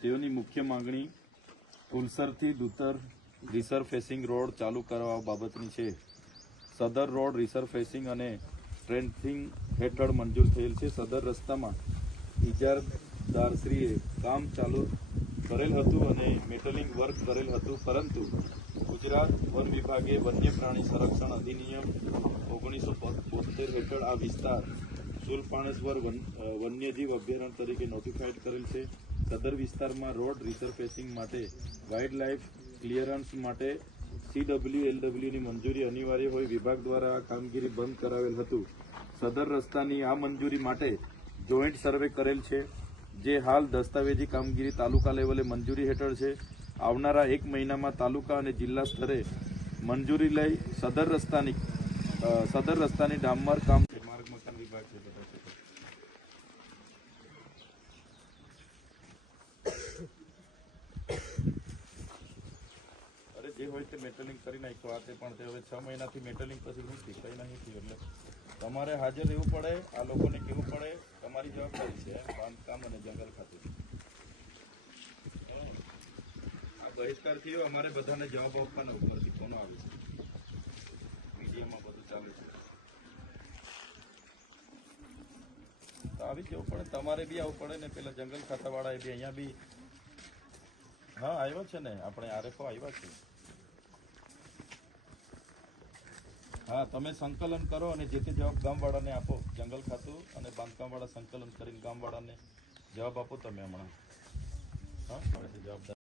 તેઓની મુખ્ય માંગણી કુલસરથી દુતર રિસરફેસિંગ રોડ ચાલુ કરવા બાબતની છે। સદર રોડ રિસરફેસિંગ અને સ્ટ્રેન્થિંગ હેઠળ મંજૂર થયેલ છે। સદર રસ્તામાં ઇજારદારશ્રીએ કામ ચાલુ કરેલ હતું અને મેટલિંગ વર્ક કરેલ હતું, પરંતુ ગુજરાત વન વિભાગે વન્ય પ્રાણી સંરક્ષણ અધિનિયમ 1972 હેઠળ આ વિસ્તાર સુલપાણેશ્વર વન્યજીવ અભયારણ્ય તરીકે નોટિફાઈડ કરેલ છે। સદર વિસ્તારમાં રોડ રિસરફેસિંગ માટે વાઇલ્ડ લાઇફ ક્લિયરન્સ માટે CWLWની મંજૂરી અનિવાર્ય હોય વિભાગ દ્વારા આ કામગીરી બંધ કરાવેલ હતું। સદર રસ્તાની આ મંજૂરી માટે જોઈન્ટ સર્વે કરેલ છે, જે હાલ દસ્તાવેજી કામગીરી તાલુકા લેવલે મંજૂરી હેઠળ છે। આવનારા 1 મહિનામાં તાલુકા અને જિલ્લા સ્તરે મંજૂરી લઈ સદર રસ્તાની ડામર કામ માર્ગ મકાન વિભાગ છે બધા છે। જે હોય તે મેટલિંગ કરી નાખ્યો આ તે પણ તે હવે 6 મહિનાથી મેટલિંગ પછી નથી કંઈ નહીં થયું, એટલે તમારે હાજર રહેવું પડે, આ લોકોને કહેવું પડે, તમારી જવાબદારી છે બાંધકામ અને જંગલ ખાતે। આ બહિષ્કાર થયો, અમારે બધાને જવાબ આપવાનો ઉપરથી ફોન આવે છે, મીડિયામાં બધું ચાલે છે, તો આવી જવું પડે, તમારે બી આવવું પડે ને। પેલા જંગલ ખાતાવાળા એ બી અહીંયા બી હા આવ્યા છે ને, આપણે RFO આવ્યા છે। હા, તમે સંકલન કરો અને જે તે જવાબ ગામવાળાને આપો, જંગલ ખાતું અને બાંધકામવાળા સંકલન કરીને ગામવાળાને જવાબ આપો તમે હમણાં। હા, જવાબદાર